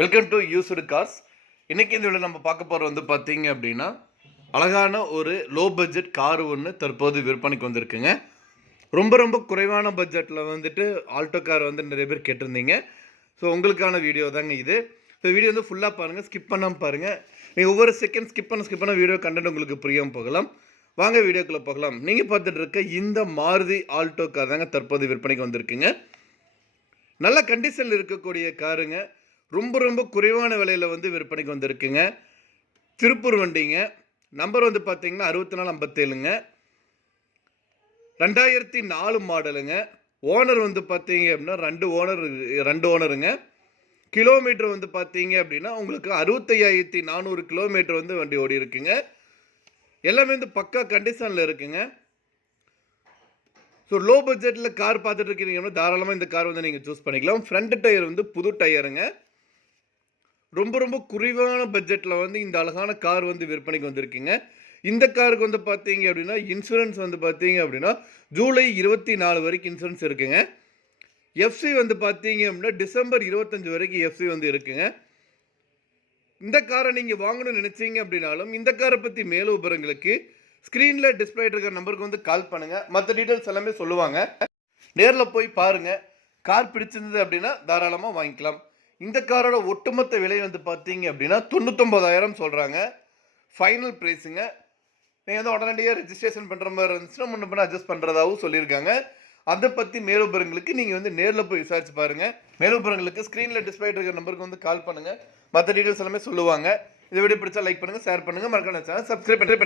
Welcome to used cars இன்றைக்கி இந்த video நம்ம பார்க்க போகிற வந்து பார்த்தீங்க அப்படின்னா அழகான ஒரு லோ பட்ஜெட் கார் ஒன்று தற்போது விற்பனைக்கு வந்திருக்குங்க. ரொம்ப ரொம்ப குறைவான பட்ஜெட்டில் வந்துட்டு ஆல்டோ கார் வந்து நிறைய பேர் கேட்டிருந்தீங்க. ஸோ உங்களுக்கான வீடியோ தாங்க இது. ஸோ வீடியோ வந்து ஃபுல்லாக பாருங்கள் ஸ்கிப் பண்ணாமல் பாருங்கள் நீங்கள் ஒவ்வொரு செகண்ட் ஸ்கிப் பண்ண ஸ்கிப் பண்ண வீடியோ கண்டென்ட் உங்களுக்கு புரியாமல் போகலாம். வாங்க வீடியோக்குள்ளே போகலாம். நீங்கள் பார்த்துட்டு இருக்க இந்த மாருதி ஆல்டோ கார் தாங்க தற்போது விற்பனைக்கு வந்திருக்குங்க. நல்ல கண்டிஷனில் இருக்கக்கூடிய காருங்க ரொம்ப ரொம்ப குறைவான விலையில் வந்து விற்பனைக்கு வந்திருக்குங்க. திருப்பூர் வண்டிங்க. நம்பர் வந்து பார்த்தீங்கன்னா அறுபத்தி நாலு ஐம்பத்தேழுங்க. ரெண்டாயிரத்தி நாலு மாடலுங்க. ஓனர் வந்து பார்த்தீங்க அப்படின்னா ரெண்டு ஓனர் ரெண்டு ஓனருங்க. கிலோமீட்டர் வந்து பார்த்தீங்க அப்படின்னா உங்களுக்கு அறுபத்தையாயிரத்தி நானூறு கிலோமீட்டர் வந்து வண்டி ஓடி இருக்குங்க. எல்லாமே வந்து பக்கா கண்டிஷனில் இருக்குங்க. ஸோ லோ பட்ஜெட்டில் கார் பார்த்துட்டு இருக்கீங்கன்னா தாராளமாக இந்த கார் வந்து நீங்கள் சூஸ் பண்ணிக்கலாம். ஃப்ரண்ட் டயர் வந்து புது டயருங்க ரொம்ப ரொம்ப குறைவான பட்ஜெட்டில் வந்து இந்த அழகான கார் வந்து விற்பனைக்கு வந்திருக்குங்க. இந்த காருக்கு வந்து பார்த்தீங்க அப்படின்னா இன்சூரன்ஸ் வந்து பார்த்தீங்க அப்படின்னா ஜூலை இருபத்தி நாலு வரைக்கும் இன்சூரன்ஸ் இருக்குங்க. எஃப்சி வந்து பார்த்தீங்க அப்படின்னா டிசம்பர் இருபத்தஞ்சு வரைக்கும் எஃப்சி வந்து இருக்குங்க. இந்த காரை நீங்கள் வாங்கணும்னு நினச்சிங்க அப்படின்னாலும் இந்த காரை பற்றி மேலும் விவரங்களுக்கு ஸ்க்ரீனில் டிஸ்பிளே இருக்கிற நம்பருக்கு வந்து கால் பண்ணுங்கள் மற்ற டீட்டெயில்ஸ் எல்லாமே சொல்லுவாங்க. நேரில் போய் பாருங்கள் கார் பிடிச்சிருந்தது அப்படின்னா தாராளமாக வாங்கிக்கலாம். இந்த காரோட ஒட்டுமொத்த விலை வந்து பார்த்தீங்க அப்படின்னா தொண்ணூத்தொம்பதாயிரம் சொல்கிறாங்க ஃபைனல் ப்ரைஸுங்க நீங்கள் வந்து உடனடியாக ரெஜிஸ்ட்ரேஷன் பண்ணுற மாதிரி இருந்துச்சுன்னா முன்ன பண்ண அட்ஜஸ்ட் பண்ணுறதாகவும் சொல்லியிருக்காங்க. அதை பற்றி மேலுபரங்களுக்கு நீங்கள் வந்து நேரில் போய் விசாரிச்சு பாருங்கள் மேலுபரங்களுக்கு ஸ்க்ரீனில் டிஸ்பிளே இருக்கிற நம்பருக்கு வந்து கால் பண்ணுங்கள் மற்ற டீட்டெயில்ஸ் எல்லாமே சொல்லுவாங்க. இதை வீடியோ பிடிச்சா லைக் பண்ணுங்கள் ஷேர் பண்ணுங்கள் மறக்காம சேனல் சப்ஸ்கிரைப் பண்ணி